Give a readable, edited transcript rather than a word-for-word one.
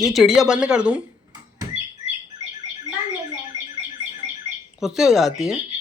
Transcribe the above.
ये चिड़िया बंद कर दूं? खुद से हो जाती है।